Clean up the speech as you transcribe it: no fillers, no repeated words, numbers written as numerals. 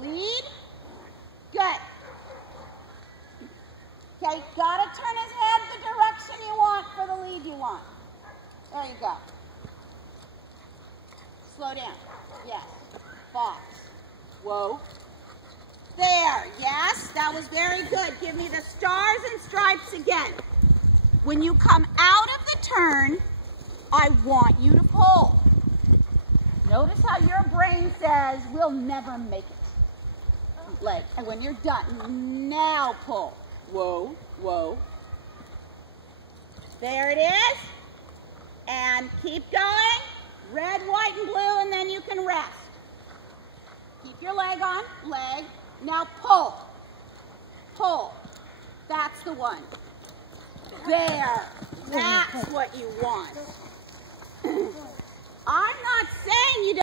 Lead. Good. Okay, gotta turn his head the direction you want for the lead you want. There you go. Slow down. Yes. Fox. Whoa. There. Yes, that was very good. Give me the stars and stripes again. When you come out of the turn, I want you to pull. Notice how your brain says, we'll never make it. Leg. And when you're done, now pull. Whoa, whoa. There it is. And keep going. Red, white, and blue, and then you can rest. Keep your leg on. Leg. Now pull. Pull. That's the one. There. That's what you want. I'm not saying you don't.